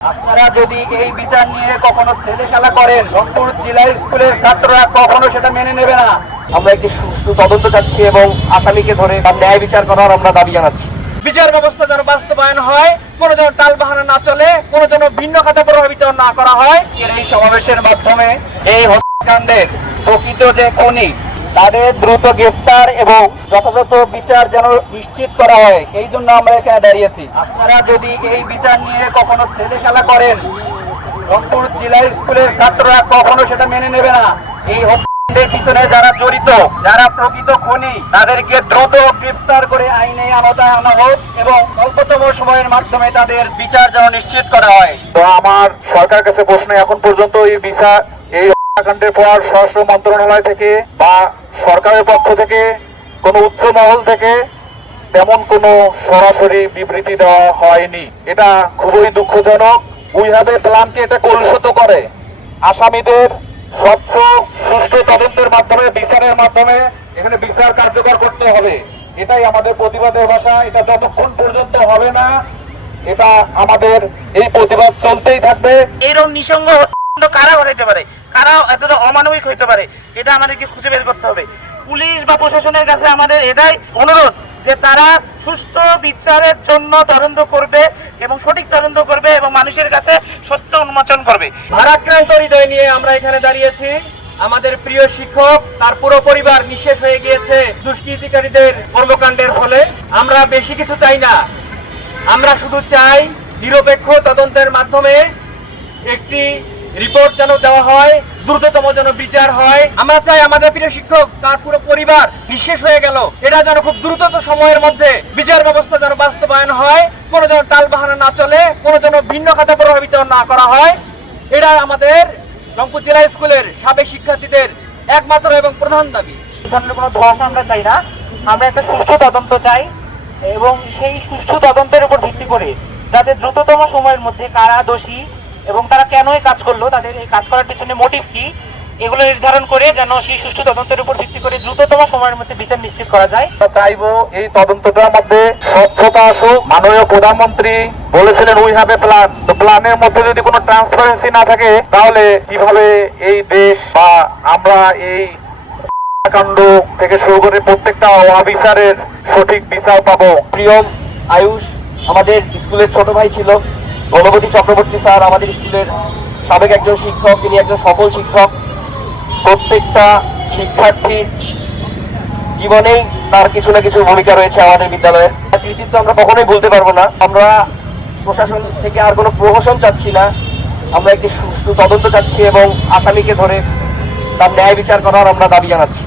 আপনারা যদি এই বিচার নিয়ে কখনো ছেলে খেলা করেন, রংপুর জেলা স্কুলের ছাত্ররা কখনো সেটা মেনে নেবে না। আমরা একটি সুষ্ঠু তদন্ত চাচ্ছি এবং আসামিকে ধরে ন্যায় বিচার করার আমরা দাবি জানাচ্ছি। বিচার ব্যবস্থা যেন বাস্তবায়ন হয়, কোনো যেন টালবাহানা না চলে, কোনো যেন ভিন্ন খাতে প্রভাবিত না করা হয়। এই সমাবেশের মাধ্যমে এই হত্যাকাণ্ডের প্রকৃত যে খুনি তাদের দ্রুত গ্রেফতার এবং যথাযথ বিচার যেন নিশ্চিত করা হয়, এই জন্য আমরা এখানে দাঁড়িয়েছি। আপনারা যদি এই বিচার নিয়ে কখনো ছেলে খেলা করেন, রংপুর জেলা স্কুলের ছাত্ররা কখনো সেটা মেনে নেবে না। এই হত্যাকাণ্ডের পিছনে যারা জড়িত, যারা প্রকৃত খুনি, তাদেরকে দ্রুত গ্রেফতার করে আইনে আওতায় আনা হোক এবং অল্পতম সময়ের মাধ্যমে তাদের বিচার যেন নিশ্চিত করা হয়। তো আমার সরকার কাছে প্রশ্ন, এখন পর্যন্ত এই বিচার এই হত্যাকাণ্ডের পর স্বরাষ্ট্র মন্ত্রণালয় থেকে বা সরকারের পক্ষ থেকে কোনো উচ্চ মহল থেকে তেমন কোনো সরাসরি বিবৃতি দেওয়া হয়নি। এটা খুবই দুঃখজনক। উইহাবে প্ল্যানকে এটা কলুষিত করে। আসামিদের স্বচ্ছ সুষ্ঠু তদন্তের মাধ্যমে, বিচারের মাধ্যমে এখানে বিচার কার্যকর করতে হবে। এটাই আমাদের প্রতিবাদের ভাষা। এটা যতক্ষণ পর্যন্ত হবে না, এটা আমাদের এই প্রতিবাদ চলতেই থাকবে। এইরকম নিঃসঙ্গ কারা হইতে পারে, কারা এতটা অমানবিক হইতে পারে, এটা আমাদেরকে খুঁজে বের করতে হবে। পুলিশ বা প্রশাসনের কাছে আমাদের এটাই অনুরোধ যে তারা সুষ্ঠু বিচারের জন্য তদন্ত করবে এবং সঠিক তদন্ত করবে এবং মানুষের কাছে সত্য উন্মোচন করবে। ভারাক্রান্ত হৃদয় নিয়ে আমরা এখানে দাঁড়িয়েছি। আমাদের প্রিয় শিক্ষক, তার পুরো পরিবার নিঃশেষ হয়ে গিয়েছে দুষ্কৃতিকারীদের কর্মকাণ্ডের ফলে। আমরা বেশি কিছু চাই না, আমরা শুধু চাই নিরপেক্ষ তদন্তের মাধ্যমে একটি রিপোর্ট যেন দেওয়া হয়, দ্রুততম যেন বিচার হয়। আমরা চাই আমাদের প্রিয় শিক্ষক, তার পুরো পরিবার নিঃশেষ হয়ে গেল, এটা যেন খুব দ্রুত সময়ের মধ্যে বিচার ব্যবস্থা যেন বাস্তবায়ন হয়, কোনো যেন টালবাহানা না চলে, কোনো যেন ভিন্ন খাতে প্রভাবিত না করা হয়। এটা আমাদের রংপুর জেলা স্কুলের সাবেক শিক্ষার্থীদের একমাত্র এবং প্রধান দাবি। ধরনের কোনো ধোঁয়াশা আমরা চাই না, আমরা একটা সুষ্ঠু তদন্ত চাই এবং সেই সুষ্ঠু তদন্তের উপর ভিত্তি করে যাতে দ্রুততম সময়ের মধ্যে কারা দোষী এবং তারা কেন এই কাজ করলো, তাদের এই কাজ করার পিছনে মোটিভ কি, এগুলো নির্ধারণ করে যেন সেই সুষ্ঠু তদন্তের উপর ভিত্তি করে দ্রুততম সময়ের মধ্যে বিচার নিশ্চিত করা যায়। চাইবো এই তদন্তটার মধ্যে স্বচ্ছতা আসুক। মাননীয় প্রধানমন্ত্রী বলেছিলেন উই হ্যাভ এ প্ল্যান। তো প্ল্যানের মধ্যে যদি কোনো ট্রান্সপারেন্সি না থাকে, তাহলে কিভাবে এই দেশ বা আমরা এই কাণ্ড থেকে শুরু করে প্রত্যেকটা অফিসারের সঠিক বিচার পাবো। প্রিয়ম আয়ুষ আমাদের স্কুলের ছোট ভাই ছিল। গণপতি চক্রবর্তী স্যার আমাদের স্কুলের সাবেক একজন শিক্ষক, তিনি একজন সফল শিক্ষক। প্রত্যেকটা শিক্ষার্থীর জীবনেই তার কিছু না কিছু ভূমিকা রয়েছে আমাদের বিদ্যালয়ের। তার কৃতিত্ব আমরা কখনোই ভুলতে পারবো না। আমরা প্রশাসন থেকে আর কোনো প্রহসন চাচ্ছি না, আমরা একটি সুষ্ঠু তদন্ত চাচ্ছি এবং আসামিকে ধরে তার ন্যায় বিচার করার আমরা দাবি জানাচ্ছি।